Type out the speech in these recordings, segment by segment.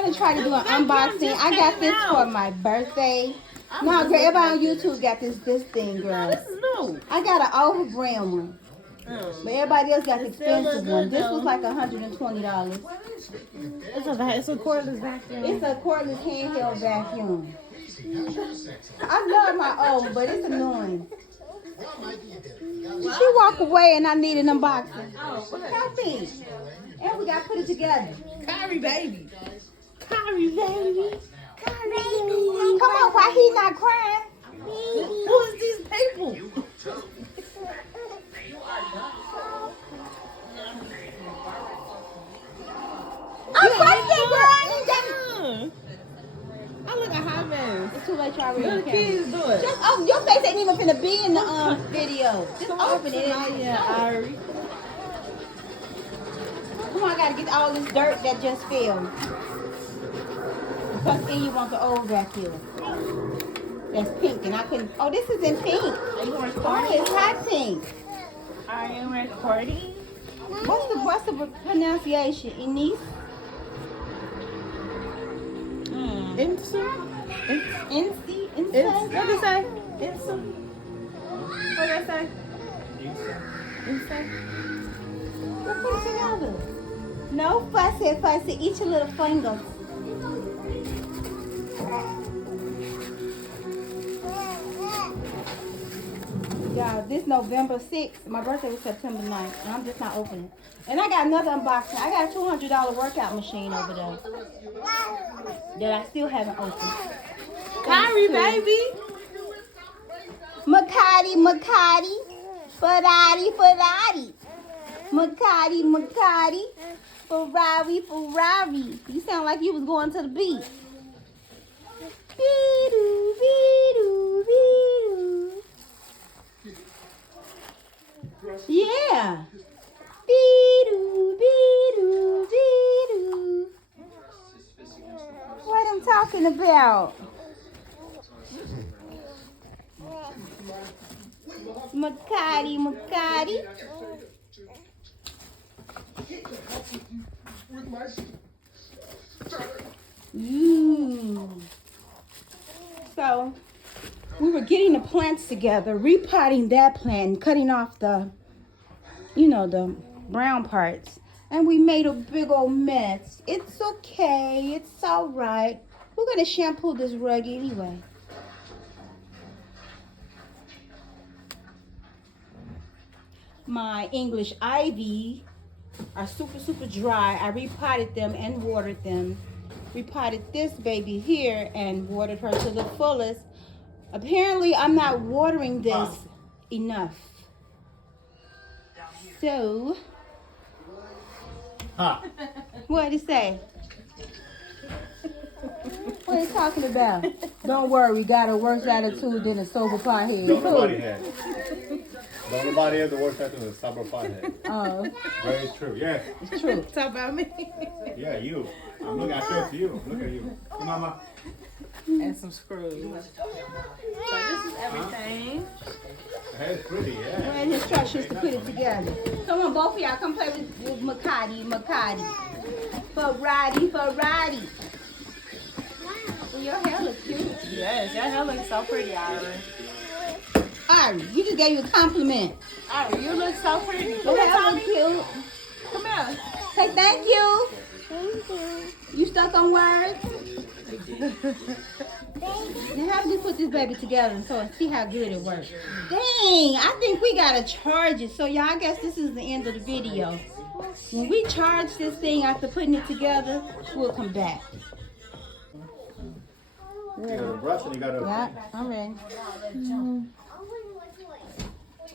gonna try to do an unboxing. I got this for my birthday. No, girl, everybody on YouTube got this thing, girl. This is new. I got an overbrand one. But everybody else got the expensive one. This was like $120. It's a cordless vacuum. It's a cordless handheld vacuum. I love my own, but it's annoying. She walk away and I need an unboxing. Help me. And we got to put it together. Kyrie baby. Kyrie baby. Come on, why he not crying? Who is these people? I'm birthday girl. I look a hot mess. It's too late, y'all. Little kids do it. Just open your face ain't even finna be in the video. Just open it. Yeah, Ari. Come on, I gotta get all this dirt that just fell. Plus, then you want the old vacuum. That's pink, and I couldn't. Oh, this is in pink. Are you recording? Oh, it's hot pink. Are you recording? What's the pronunciation? Inse? Inse? Inse? What did it say? Inse? What did it say? Inse? Let's put it together. No fussy. Eat your little fingers. Yeah, this November 6th. My birthday was September 9th, and I'm just not opening it. And I got another unboxing. I got a $200 workout machine over there that I still haven't opened. Kyrie, baby. Makati. Ferrari. Makati. Ferrari. You sound like you was going to the beach. Be-doo. Yeah. Be-doo. What I'm talking about? Makati. So we were getting the plants together, repotting that plant, cutting off the brown parts, and we made a big old mess. It's okay, it's all right. We're gonna shampoo this rug anyway. My English ivy are super dry. I repotted them and watered them. Repotted this baby here and watered her to the fullest. Apparently I'm not watering this enough. So what did it say? What are you talking about? Don't worry, we got a worse attitude than a sober pothead. Don't nobody have the worst attitude than a sober pothead. Oh. Very true, yes. It's true. Talk about me. Yeah, you. I'm looking at you. Look at you. Come mama. And some screws. So this is everything. Hey, it's pretty, yeah. And instructions to put it together. Come on, both of y'all, come play with Makati. Ferrari. Well, your hair looks cute. Yes, your hair looks so pretty, Ari. Ari, you just gave you a compliment. Ari, you look so pretty. Your hair looks cute. Come here. Say thank you. You stuck on words? Now how do we put this baby together so see how good it works? Dang, I think we gotta charge it. So y'all, I guess this is the end of the video. When we charge this thing after putting it together, we'll come back. You got a brush and you got a... Yeah, I'm ready.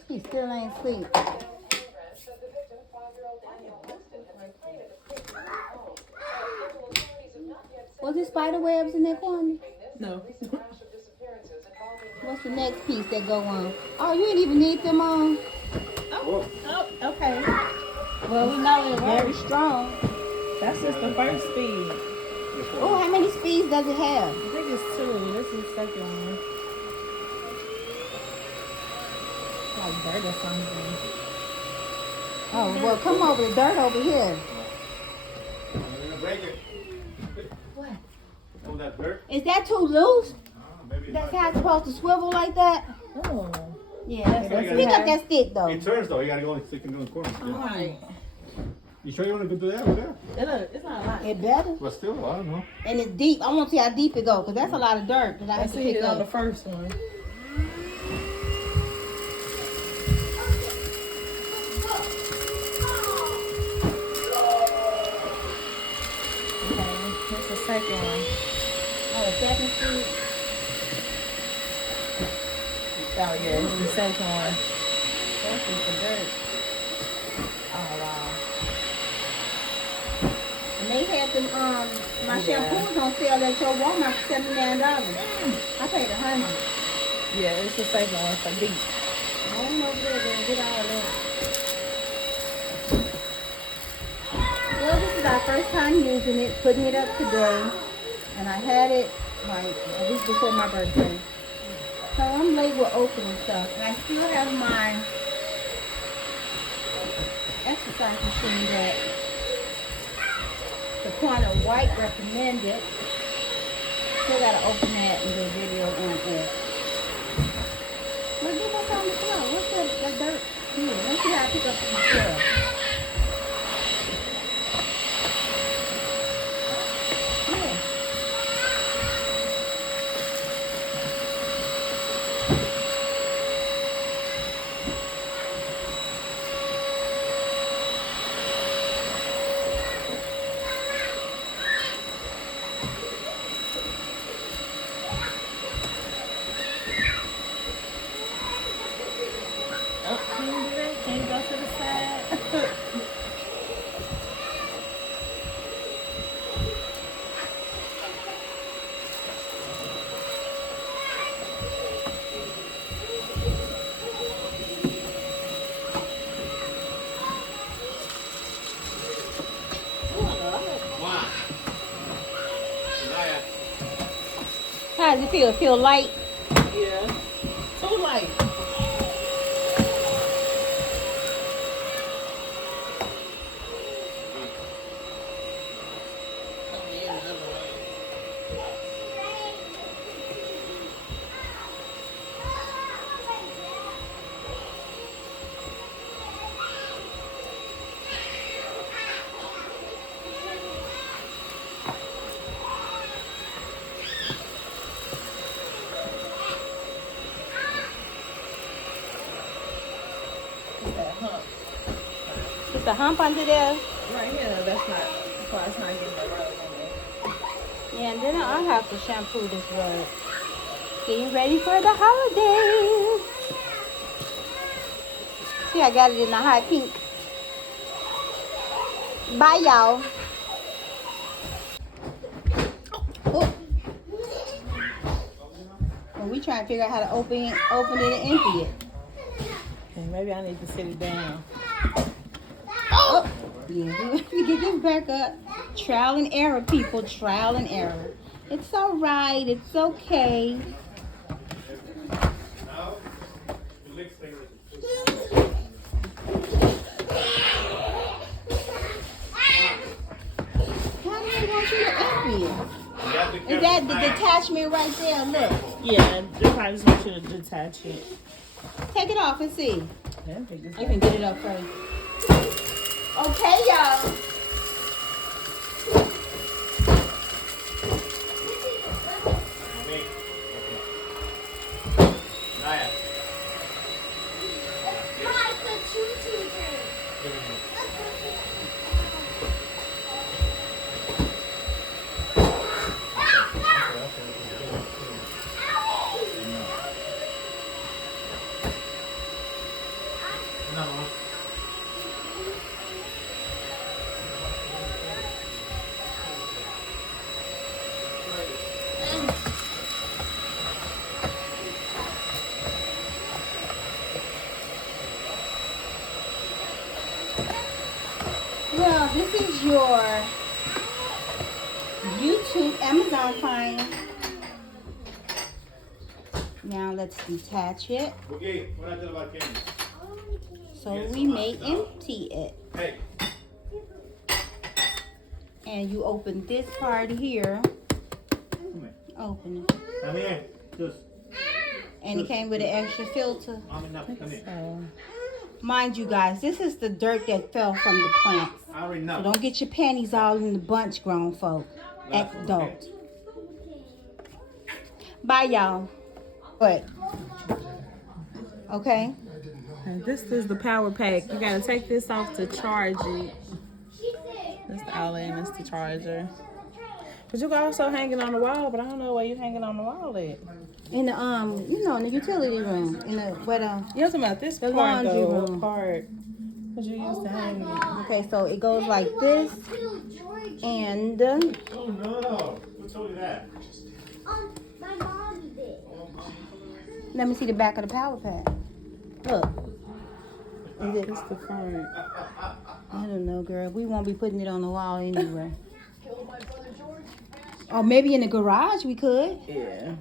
He still ain't asleep. Was there spider webs in that corner? No. What's the next piece that go on? Oh, you didn't even need them on? Oh, okay. Well, we know they're very strong. That's just the first speed. Oh, how many speeds does it have? I think it's 2. This is the second one. Like dirt or something. Oh, well, come over. The dirt over here. I'm gonna break it. What? All that dirt. Is that too loose? Maybe That's how it's supposed to swivel like that? Oh. Yeah, that's Yeah, it. Pick up that stick though. It turns though. You gotta go stick in the corner. All right. You sure you want to do that over there? It's not a lot. It better. But still, I don't know. And it's deep. I want to see how deep it go, because that's a lot of dirt that I I have to see pick it on the up. first one. Okay, here's the second one. Oh, the second stick. Oh yeah, it's the second one. That's just the dirt. Oh wow. And they had them, my Yeah. shampoos on sale at your Walmart for $79. I paid $100. Yeah, it's the second one for deep. I don't know if they're going to get all of that. Well, this is our first time using it, putting it up today. And I had it like a week before my birthday. So I'm late with opening stuff. And I still have my exercise machine that the Corner White recommended. Still got to open that and do a video on it. Well, get what's on the floor. What's that dirt here? Let's see how I pick up the floor. Yeah. Oh, can you do that? Can you go to the side? How does it feel? Feel light? Yeah. Too light. That hump. It's a hump under there. Right here, that's why it's not getting the rug on there. Yeah, and then I'll have to shampoo this rug. Getting ready for the holidays. See, I got it in the hot pink. Bye, y'all. Oh. Well, we trying to figure out how to open it and empty it. Okay, maybe I need to sit it down. Oh, yeah, we get this back up. Trial and error, people. Trial and error. It's all right. It's okay. Now, the next thing How do they want you to empty it? you have to Is that the detachment right there? Look. Yeah, they probably just want you to detach it. Take it off and see. Yeah, I think it's I can get it up first. Okay, y'all. Naya. No. Well, this is your YouTube Amazon find. Now let's detach it Okay, what I tell about candy? so we may empty it. Hey. And you open this part here. Come here. Open it. Come here. Just. And it came with an extra filter. Come here. So, Mind you guys, this is the dirt that fell from the plants. I already So know. don't get your panties all in the bunch, grown folk. Adult. Bye, y'all. What? Okay. and this is the power pack. You gotta take this off to charge it. This the outlet and this the charger. But you can also hang it on the wall, but I don't know where you hanging on the wall at. In the in the utility room. In the You're talking about this The part laundry though. room. What part? What you used to hang it. Okay, so it goes like this. And Oh no. Who told you that? My mom did. let me see the back of the power pack. Look. Is it? It's the front. I don't know, girl. We won't be putting it on the wall anyway. Or maybe in the garage we could. Yeah.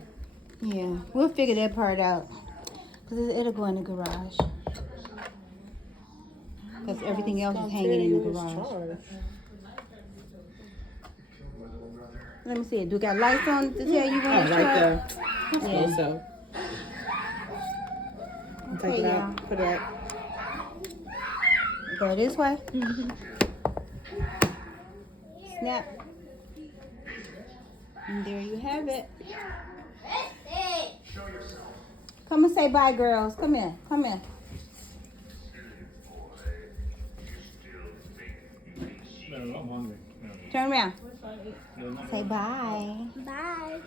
Yeah, we'll figure that part out. Because it'll go in the garage. Because everything else is hanging in the garage. Let me see it. Do it got lights on to tell you when Oh, it's right charged? there. Yeah. So. Take Okay, it y'all. out. Put it out. Go this way. Snap. And there you have it. Come and say bye, girls. Come here. Come here. No, I'm hungry. No. Turn around. No, no. Say bye. Bye.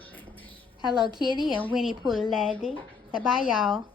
Hello Kitty and Winnie Pooh Lady. Say bye, y'all.